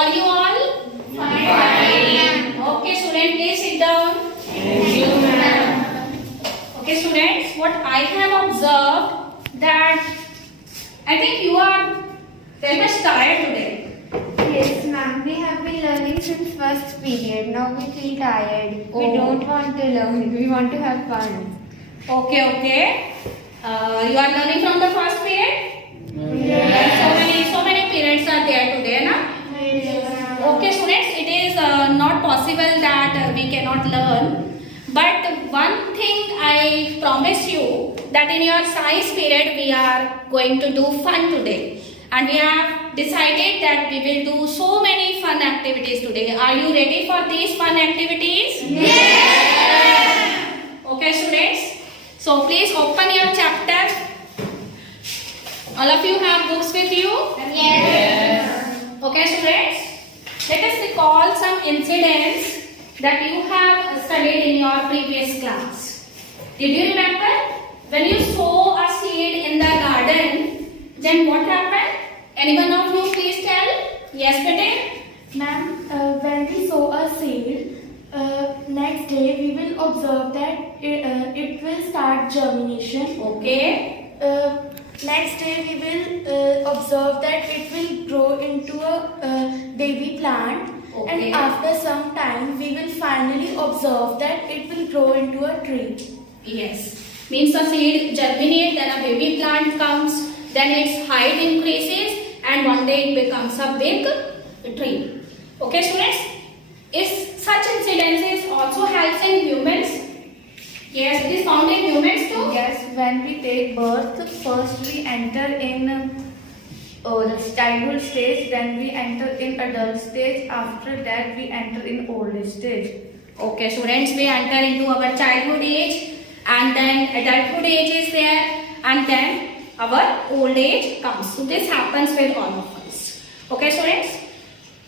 are you all? Fine. Okay, student, please sit down. Thank you, ma'am. Okay, students, what I have observed that I think you are very much tired today. Yes, ma'am. We have been learning since first period. Now we feel tired. Oh. We don't want to learn. We want to have fun. Okay. You are learning from the first period? Yes. So many periods are there today, na? Okay, students, it is not possible that we cannot learn. But one thing I promise you that in your science period we are going to do fun today. And we have decided that we will do so many fun activities today. Are you ready for these fun activities? Yes. Okay, students. So please open your chapter. All of you have books with you? Yes. Okay, students. Let us recall some incidents that you have studied in your previous class. Did you remember when you sow a seed in the garden? Then what happened? Anyone of you please tell? Yes, Pete? Ma'am, when we sow a seed, next day we will observe that it will start germination. Okay. Next day we will observe that it will grow into a baby plant. Okay. And after some time we will finally observe that it will grow into a tree. Yes. Means the seed germinates, then a baby plant comes, then its height increases, and one day it becomes a big tree. Okay, students? Is such incidences also helps in humans? Yes, it is found in humans too. Yes, when we take birth, first we enter in the childhood stage, then we enter in adult stage, after that we enter in old stage. Okay, students, we enter into our childhood age, and then adulthood age is there, and then our old age comes. So this happens with all of us. Okay, students?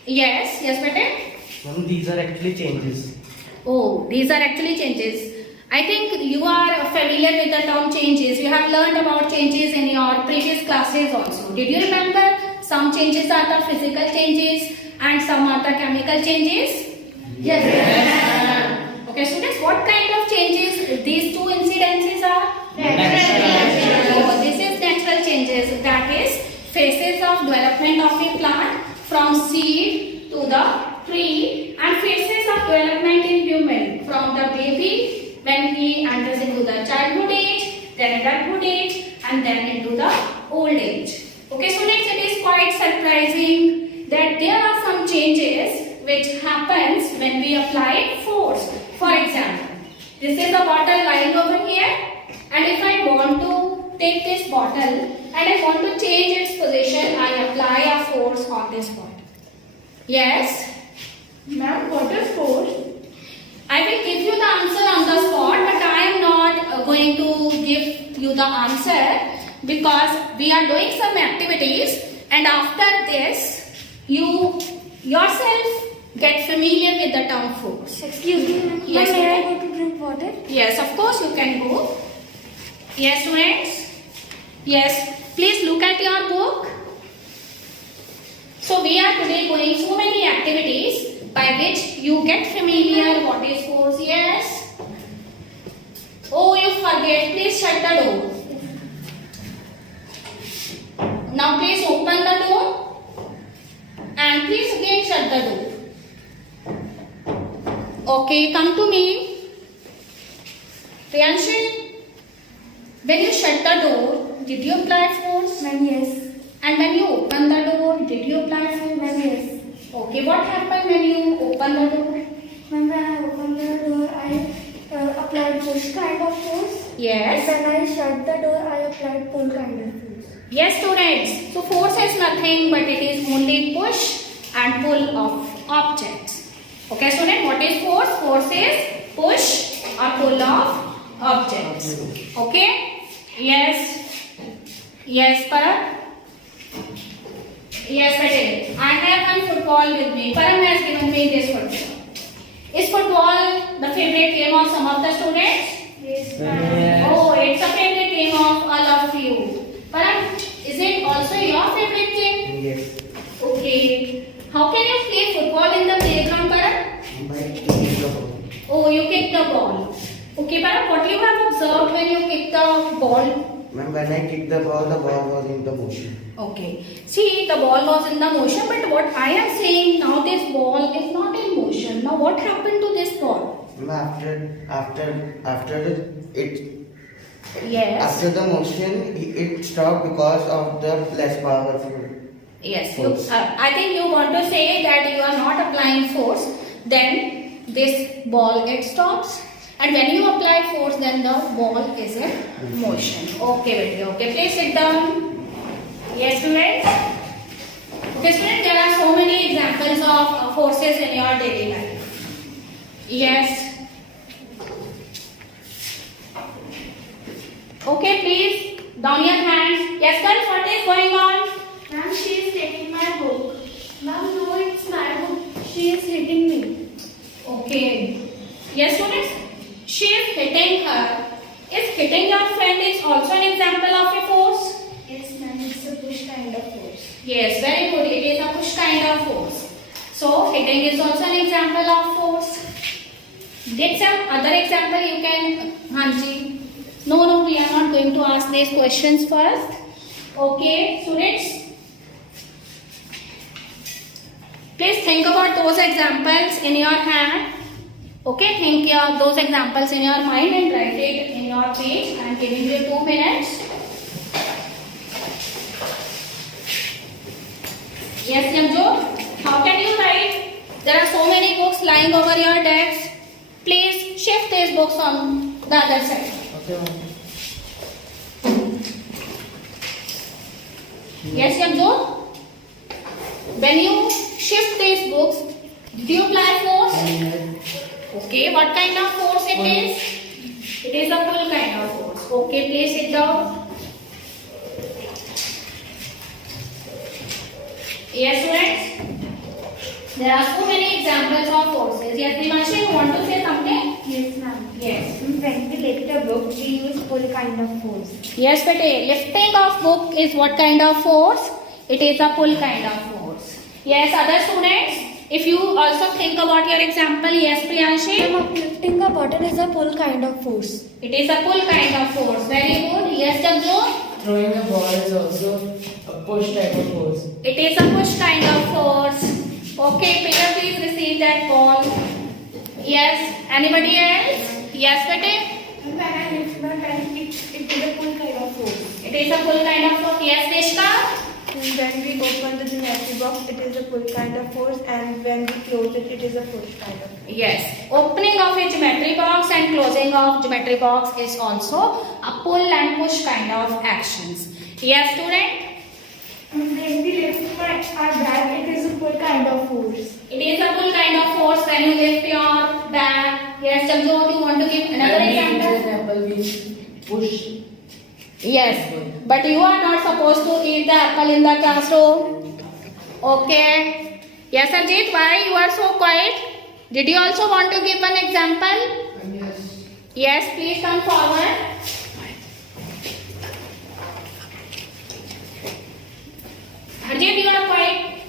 Yes, Pete? Ma'am, these are actually changes. Oh, these are actually changes. I think you are familiar with the term changes. You have learned about changes in your previous classes also. Did you remember? Some changes are the physical changes and some are the chemical changes. Yes. Okay, students, what kind of changes these two incidences are? Oh, this is natural changes. That is phases of development of a plant from seed to the tree, and phases of development in human from the baby when he enters into the childhood age, then adulthood age, and then into the old age. Okay, students, it is quite surprising that there are some changes which happens when we apply force. For example, this is a bottle lying over here, and if I want to take this bottle and I want to change its position, I apply a force on this bottle. Yes? Ma'am, what is force? I will give you the answer on the spot, but I am not going to give you the answer because we are doing some activities, and after this you yourself get familiar with the term force. Excuse me, ma'am. Yes, May I ma'am. go to drink water? Yes, of course you can go. Yes, students? Yes, please look at your book. So we are today doing so many activities by which you get familiar what is force. Yes? Oh, you forget. Please shut the door. Now please open the door and please again shut the door. Okay, come to me. Priyanshu, when you shut the door, did you apply force? Ma'am, yes. And when you open the door, did you apply force? Ma'am, yes. Okay, what happened when you open the door? Ma'am, when I opened the door, I applied push kind of force. Yes. When I shut the door, I applied pull kind of force. Yes, students. So force is nothing but it is only push and pull of objects. Okay, student, what is force? Force is push or pull of objects. Okay? Yes. Yes, Param? Yes, Patel. I have one football with me. Param has given me this football. Is football the favorite game of some of the students? Yes. Yes. Oh, it's a favorite game of all of you. Param, is it also your favorite game? Yes. Okay. How can you Parag, what you have observed when you kick the ball? Ma'am, when I kicked the ball was in the motion. Okay. See, the ball was in the motion, but what I am saying now, this ball is not in motion. Now, what happened to this ball? Ma'am, after it Yes. after the motion, it stopped because of the less powerful. Yes. Force. I think you want to say that you are not applying force. Then this ball it stops. And when you apply force, then the ball is in motion. Okay, baby. Okay, please sit down. Yes, students. Okay, students, there are so many examples of forces in your daily life. Yes. Okay, please down your hands. Yes, girls, what is going on? Ma'am, she is taking my book. Ma'am, no, it's my book. She is hitting me. Okay. Yes, students. She is hitting her. Is hitting your friend is also an example of a force? Yes, ma'am, it's a push kind of force. Yes, very good. It is a push kind of force. So, hitting is also an example of force. Get some other example you can, Hanji. No, we are not going to ask these questions first. Okay, students. Please think about those examples in your hand. Okay, think those examples in your mind and write it in your page. I am giving you 2 minutes. Yes, Yamjo, how can you write? There are so many books lying over your desk. Please shift these books on the other side. Okay, ma'am. Yes, Yamjo? When you shift these books, did you apply force? Okay, what kind of force it is? It is a pull kind of force. Okay, please sit down. Yes, students? There are so many examples of forces. Yes, Dimanshu, you want to say something? Yes, ma'am. Yes. When we lift a book, we use pull kind of force. Yes, Pate. Lifting of book is what kind of force? It is a pull kind of force. Yes, other students? If you also think about your example, yes, Priyanshi? Lifting a bottle is a pull kind of force. It is a pull kind of force. Very good. Yes, Jagdo? Throwing a ball is also a push type of force. It is a push kind of force. Okay, Priya, please receive that ball. Yes. Anybody else? Yes, Pate? When I lift my pen, it is a pull kind of force. It is a pull kind of force. Yes, Nishka? When we open the geometry box, it is a pull kind of force, and when we close it, it is a push kind of force. Yes. Opening of a geometry box and closing of geometry box is also a pull and push kind of actions. Yes, student? When we lift our bag, it is a pull kind of force. It is a pull kind of force when you lift your bag. Yes, Jamjo, you want to give another example? We push. Yes, but you are not supposed to eat the apple in the classroom. Okay. Yes, Arjit, why you are so quiet? Did you also want to give an example? Yes. Yes, please come forward. Arjit, you are quiet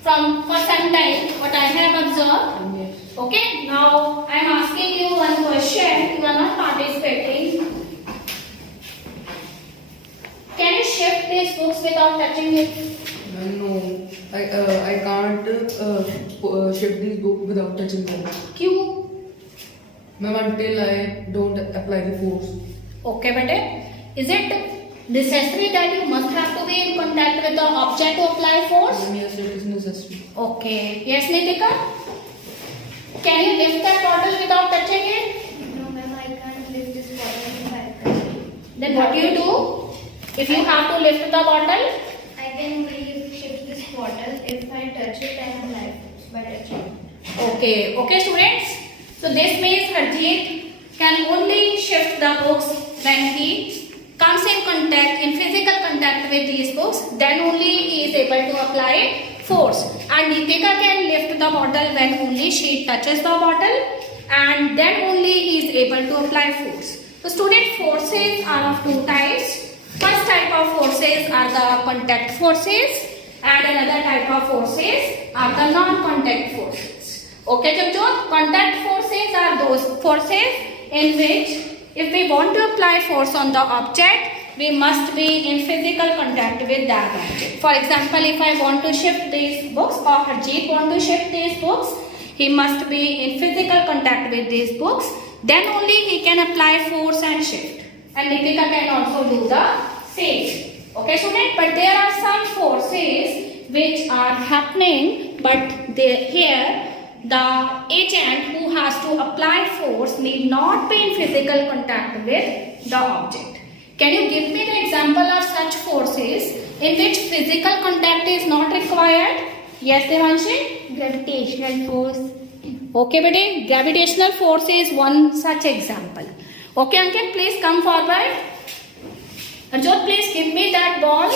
for some time. What I have observed. Yes. Okay, now I am asking you one question. You are not participating. Can you shift these books without touching it? No, I can't shift these books without touching them. Q. Ma'am, until I don't apply the force. Okay, but is it necessary that you must have to be in contact with the object to apply force? Ma'am, yes, it is necessary. Okay. Yes, Nitika? Can you lift that bottle without touching it? No, ma'am, I can't lift this bottle without touching it. Then what do you do? If you have to lift the bottle? I can only shift this bottle if I touch it and apply force by touching it. Okay. Okay, students? So this means Harjeet can only shift the books when he comes in contact, in physical contact with these books, then only he is able to apply force. And Nitika can lift the bottle when only she touches the bottle, and then only he is able to apply force. So student, forces are of two types. First type of forces are the contact forces, and another type of forces are the non-contact forces. Okay, Jamjot? Contact forces are those forces in which if we want to apply force on the object, we must be in physical contact with that object. For example, if I want to shift these books or Harjeet want to shift these books, he must be in physical contact with these books. Then only he can apply force and shift. And Nikita can also do the same. Okay, student? But there are some forces which are happening, but here the agent who has to apply force need not be in physical contact with the object. Can you give me the example of such forces in which physical contact is not required? Yes, Devanshi? Gravitational force. Okay, bete. Gravitational force is one such example. Okay, Ankit, please come forward. Arjot, please give me that ball.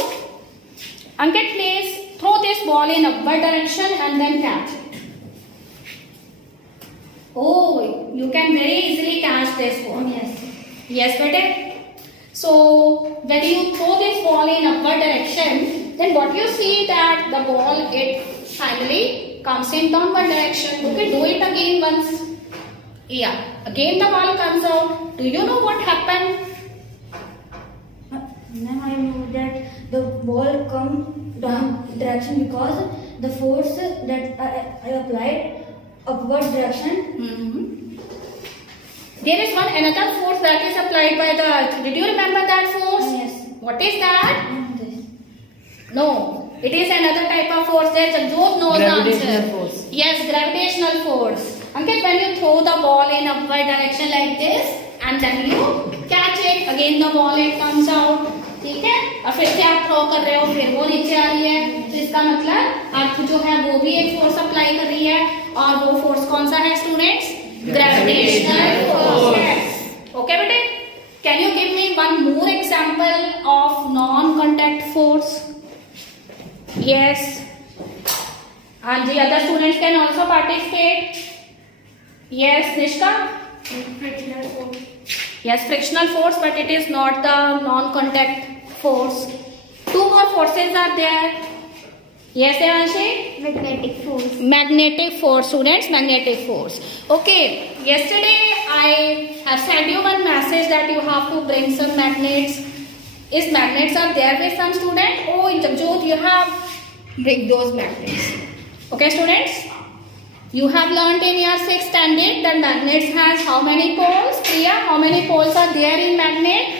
Ankit, please throw this ball in upward direction and then catch it. Oh, you can very easily catch this ball. Yes. Yes, bete. So, when you throw this ball in upward direction, then what you see that the ball, it finally comes in downward direction. Okay, do it again once. Yeah, again the ball comes out. Do you know what happened? Now I know that the ball come down direction because the force that I applied upward direction. There is one another force that is applied by the earth. Did you remember that force? Yes. What is that? This. No, it is another type of force. There's a both knows the answer. Gravitational force. Yes, gravitational force. Ankit, when you throw the ball in upward direction like this and then you catch it, again the ball it comes out. ठीक है? और फिर से आप throw कर रहे हो, फिर वो नीचे आ रही है. तो इसका मतलब अर्थ जो है वो भी एक फोर्स अप्लाई कर रही है और वो फोर्स कौन सा है students? Gravitational force. Yes. Okay, bete? Can you give me one more example of non-contact force? Yes. And the other students can also participate. Yes, Nishka? Frictional force. Yes, frictional force, but it is not the non-contact force. Two more forces are there. Yes, Devanshi? Magnetic force. Magnetic force, students, magnetic force. Okay, yesterday I have sent you one message that you have to bring some magnets. Is magnets are there with some student? Oh, in Jagjot you have bring those magnets. Okay, students? You have learnt in your 6th standard that magnets has how many poles? Priya, how many poles are there in magnet?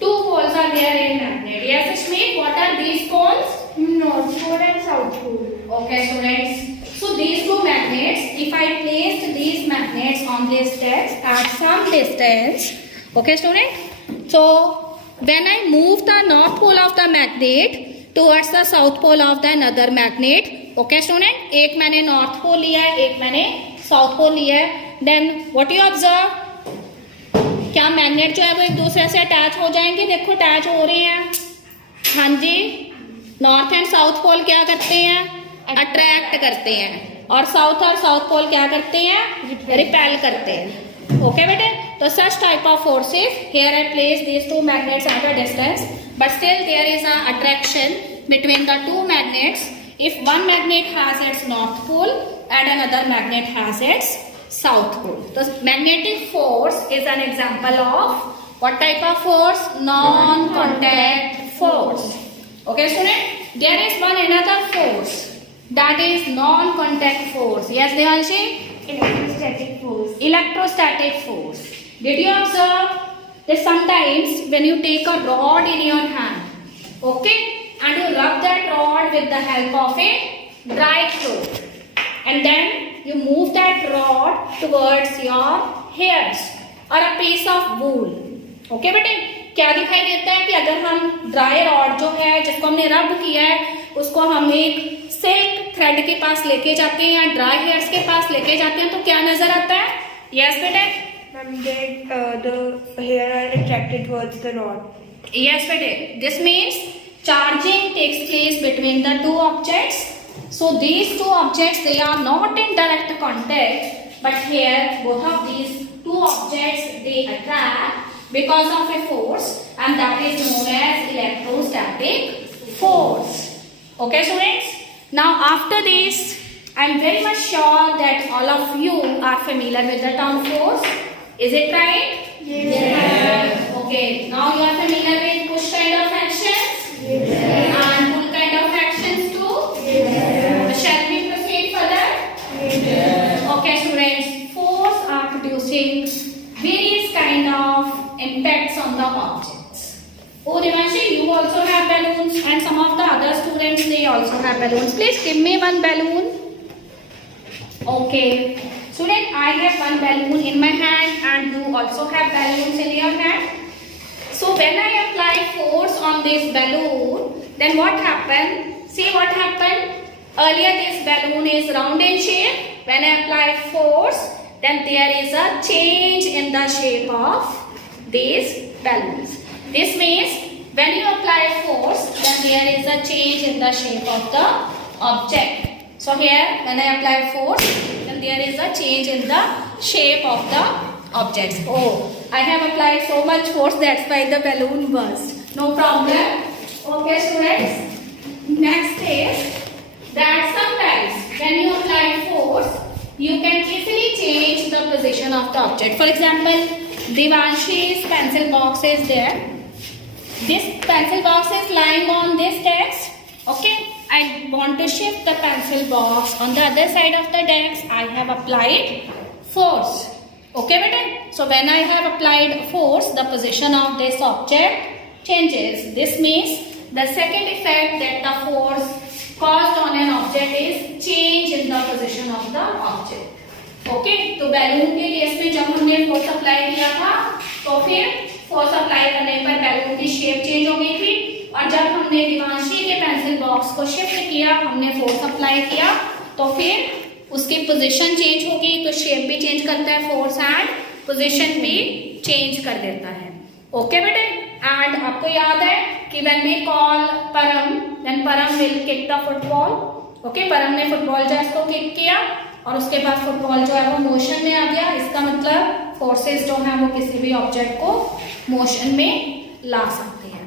2 poles are there in magnet. Yes, Smith, what are these poles? North pole and south pole. Okay, students. So these two magnets, if I placed these magnets on this desk at some distance, okay, student. So when I move the north pole of the magnet towards the south pole of the another magnet, okay, student. एक मैंने north pole लिया है, एक मैंने south pole लिया है. Then what you observe? क्या magnet जो है वो एक दूसरे से अटैच हो जाएंगे? देखो अटैच हो रहे हैं. हाँ जी. नॉर्थ एंड साउथ पोल क्या करते हैं? अट्रैक्ट करते हैं. और साउथ पोल क्या करते हैं? रिपेल करते हैं. ओके बेटे. तो such type of forces. Here I place these two magnets at a distance, but still there is a attraction between the two magnets if one magnet has its north pole and another magnet has its south pole. The magnetic force is an example of what type of force? Non-contact force. Okay, student? There is one another force that is non-contact force. Yes, Devanshi? Electrostatic force. Electrostatic force. Did you observe that sometimes when you take a rod in your hand, okay, and you rub that rod with the help of a dry cloth, and then you move that rod towards your hairs or a piece of wool. Okay, बेटे, क्या दिखाई देता है कि अगर हम dry rod जो है जिसको हमने रब किया है उसको हम एक सिल्क थ्रेड के पास लेके जाते हैं या ड्राई हेयर्स के पास लेके जाते हैं तो क्या नजर आता है? यस बेटे. The hair are attracted towards the rod. Yes बेटे. This means charging takes place between the two objects. So these two objects, they are not in direct contact, but here both of these two objects, they attract because of a force, and that is known as electrostatic force. Okay, students? Now after this, I'm very much sure that all of you are familiar with the term force. Is it right? Yes. Okay. Now you are familiar with push kind of actions? Yes. And pull kind of actions too? Yes. Shall we proceed further? Yes. Okay, students. Force are producing various kind of impacts on the objects. Oh, Devanshi, you also have balloons, and some of the other students, they also have balloons. Please give me one balloon. Okay. Student, I have one balloon in my hand and you also have balloons in your hand. So when I apply force on this balloon, then what happened? See what happened? Earlier this balloon is round in shape. When I apply force, then there is a change in the shape of these balloons. This means when you apply force, then there is a change in the shape of the object. So here when I apply force, then there is a change in the shape of the objects. Oh, I have applied so much force, that's why the balloon burst. No problem. Okay, students. Next is that sometimes when you apply force, you can easily change the position of the object. For example, Devanshi's pencil box is there. This pencil box is lying on this desk. Okay, I want to shift the pencil box on the other side of the desk. I have applied force. Okay, beta? So when I have applied force, the position of this object changes. This means the second effect that the force caused on an object is change in the position of the object. Okay, तो balloon के case में जब हमने force apply किया था, तो फिर force apply करने पर बैलून की शेप चेंज हो गई थी, और जब हमने दिवांशी के पेंसिल बॉक्स को शिफ्ट किया, हमने फोर्स अप्लाई किया, तो फिर उसकी पोजीशन चेंज होगी, तो शेप भी चेंज करता है फोर्स एंड पोजीशन भी चेंज कर देता है. ओके बेटे, एंड आपको याद है कि व्हेन वी कॉल परम, देन परम will kick the football. Okay, परम ने फुटबॉल जो है इसको किक किया और उसके बाद फुटबॉल जो है वो मोशन में आ गया. इसका मतलब फोर्सेस जो है वो किसी भी ऑब्जेक्ट को मोशन में ला सकते हैं.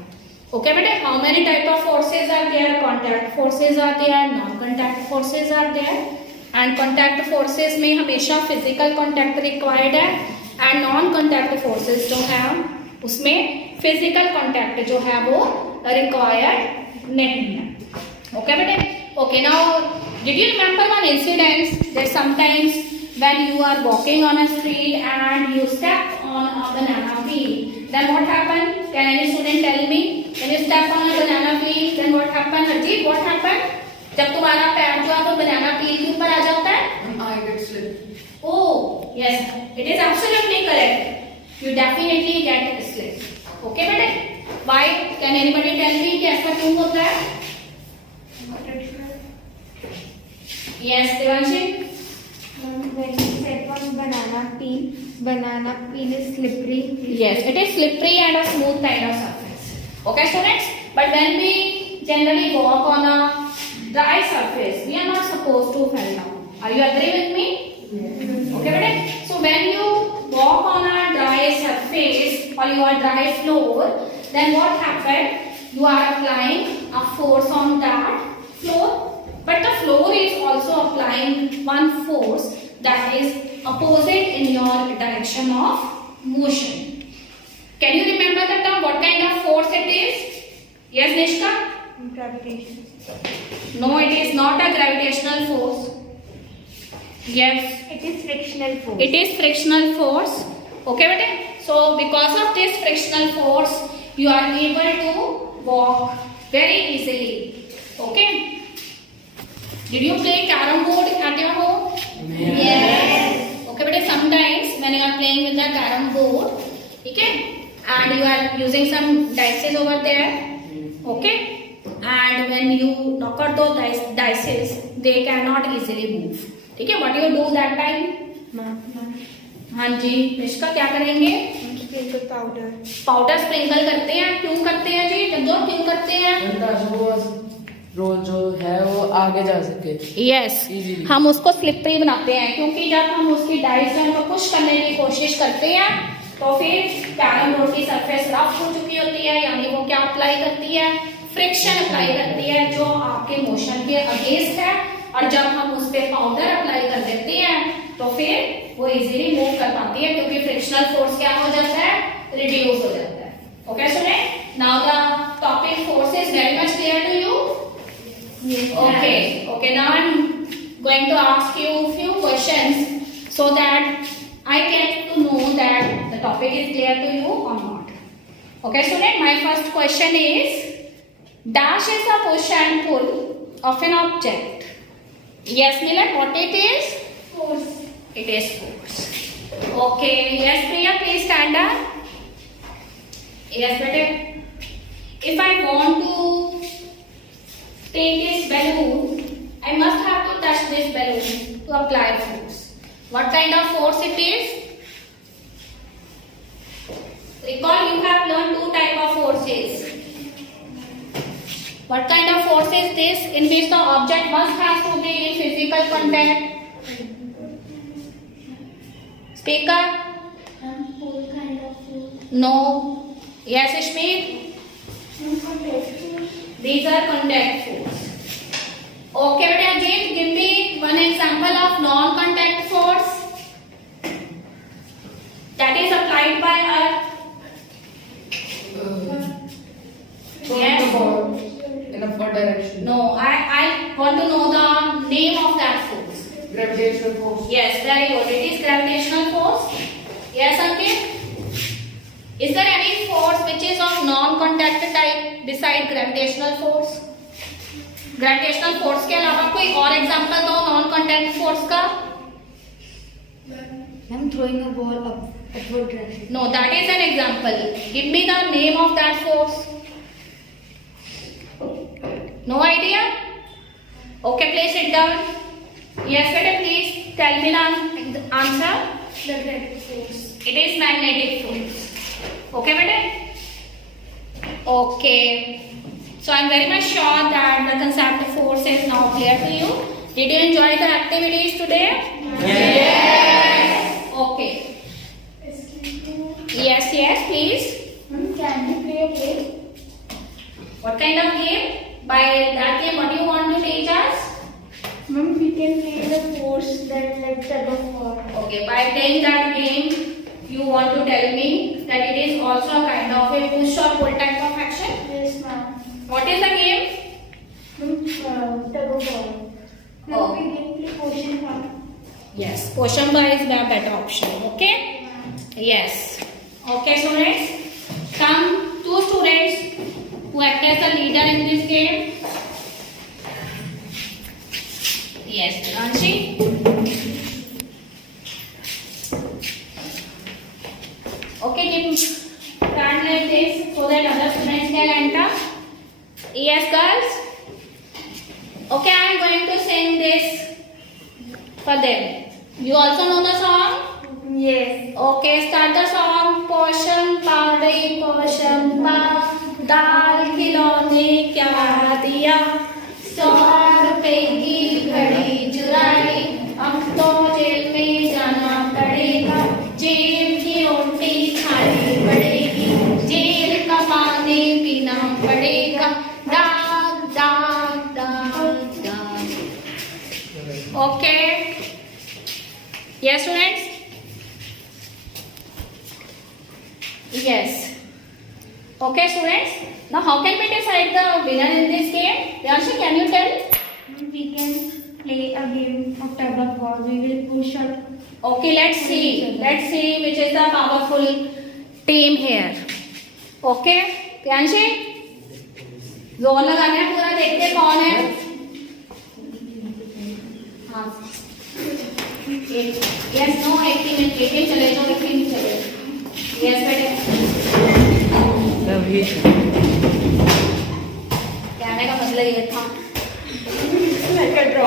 Okay, बेटे, how many type of forces are there? Contact forces are there, non-contact forces are there. And contact forces में हमेशा physical contact required है, and non-contact forces जो है उसमें physical contact जो है वो required नहीं है. Okay, बेटे. Okay, now did you remember one incident that sometimes when you are walking on a street and you step on a banana peel, then what happened? Can any student tell me? When you step on a banana peel, then what happened? Harjeet, what happened? जब तुम्हारा पैर जो है वो banana peel के ऊपर आ जाता है, I get slipped. Oh, yes, it is absolutely correct. You definitely get slipped. Okay, बेटे? Why? Can anybody tell me कि ऐसा क्यों होता है? Yes, Devanshi. When you step on banana peel is slippery. Yes, it is slippery and a smooth kind of surface. Okay, students. But when we generally walk on a dry surface, we are not supposed to fall down. Are you agree with me? Yes. Okay, better. So when you walk on a dry surface or your dry floor, then what happened? You are applying a force on that floor. But the floor is also applying one force that is opposite in your direction of motion. Can you remember the term? What kind of force it is? Yes, Nishka? Gravitation. No, it is not a gravitational force. Yes, It is frictional force. it is frictional force. Okay, bete? So because of this frictional force, you are able to walk very easily. Okay. Did you play carom board at your home? Yes. Okay, but sometimes when you are playing with the carom board, okay, and you are using some dices over there, okay, and when you knock out those dices, they cannot easily move. Okay, what do you do that time? हाँ जी, निष्का क्या करेंगे? Sprinkle powder. Powder sprinkle करते हैं. क्यों करते हैं जी? जब क्यों करते हैं? रोल जो है वो आगे जा सके. Yes, Easily. हम उसको स्लिपरी बनाते हैं क्योंकि जब हम उसकी डाइस जो है तो पुश करने की कोशिश करते हैं तो फिर कैरम बोर्ड की सरफेस रफ हो चुकी होती है, यानी वो क्या अप्लाई करती है? फ्रिक्शन अप्लाई करती है जो आपके मोशन के अगेंस्ट है, और जब हम उस पे पाउडर अप्लाई कर देते हैं तो फिर वो इजीली मूव कर पाती है, क्योंकि फ्रिक्शनल फोर्स क्या हो जाता है, रिड्यूस हो जाता है. Okay student, now the topic force is very much clear to you. Okay, now I'm going to ask you a few questions so that I get to know that the topic is clear to you or not. Okay student, my first question is, dash is the push and pull of an object. Yes Milan, what it is? Force. It is force. Okay, yes Priya, please stand up. Yes beta. If I want to take this balloon, I must have to touch this balloon to apply force. What kind of force it is? Recall, you have learned two type of forces. What kind of force is this in which the object must have to be in physical contact? Speak up. Pull kind of force. No. Yes Ishmeet? These are contact force. Okay, beta, give me one example of non-contact force that is applied by Earth. Throwing Yes. the ball in a upward direction. No, I want to know the name of that force. Gravitational force. Yes, very good. It is gravitational force. Yes, Ankit? Is there any force which is of non-contact type beside gravitational force? Gravitational force के अलावा कोई और example दो non contact force का. I'm throwing a ball upward direction. No, that is an example. Give me the name of that force. No idea? Okay, please sit down. Yes, better please tell me the answer. The magnetic force. It is magnetic force. Okay, better? Okay. So I'm very much sure that the concept of force is now clear to you. Did you enjoy the activities today? Yes. Okay. Yes, please. Can we play a game? What kind of game? By that game, what do you want to teach us? Ma'am, we can play the force that like tug of war. Okay, by playing that game, you want to tell me that it is also a kind of a push or pull type of action? Yes, ma'am. What is the game? Tug of war. Now Oh. we can play question one. Yes, question bar is the better option. Okay? Yes. Okay, students. Come, two students who act as the leader in this game. Yes, Anshi. Okay, give stand like this so that other students can enter. Yes, girls. Okay, I am going to sing this for them. You also know the song? Yes. Okay, start the song. पोषण पा रे पोषण पा, दाल खिलौने क्या दिया, 100 रुपए की घड़ी चुराई, अब तो जेल में जाना पड़ेगा, जेब की रोटी खानी पड़ेगी, जेल का पानी पीना पड़ेगा, दाग दाग दाग दाग. Okay. Yes, students? Yes. Okay, students. Now, how can we decide the winner in this game? Yashi, can you tell? We can play a game of tug of war. We will push up. Okay, let's see. Let's see which is the powerful team here. Okay, Yashi? जोर लगाना है पूरा, देखते हैं कौन है. हाँ. Yes, no, एक टीम चले जाओ, एक टीम चले. Yes, बेटे. कहने का मतलब ये था.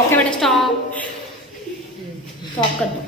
ओके बेटा, स्टॉप कर दो.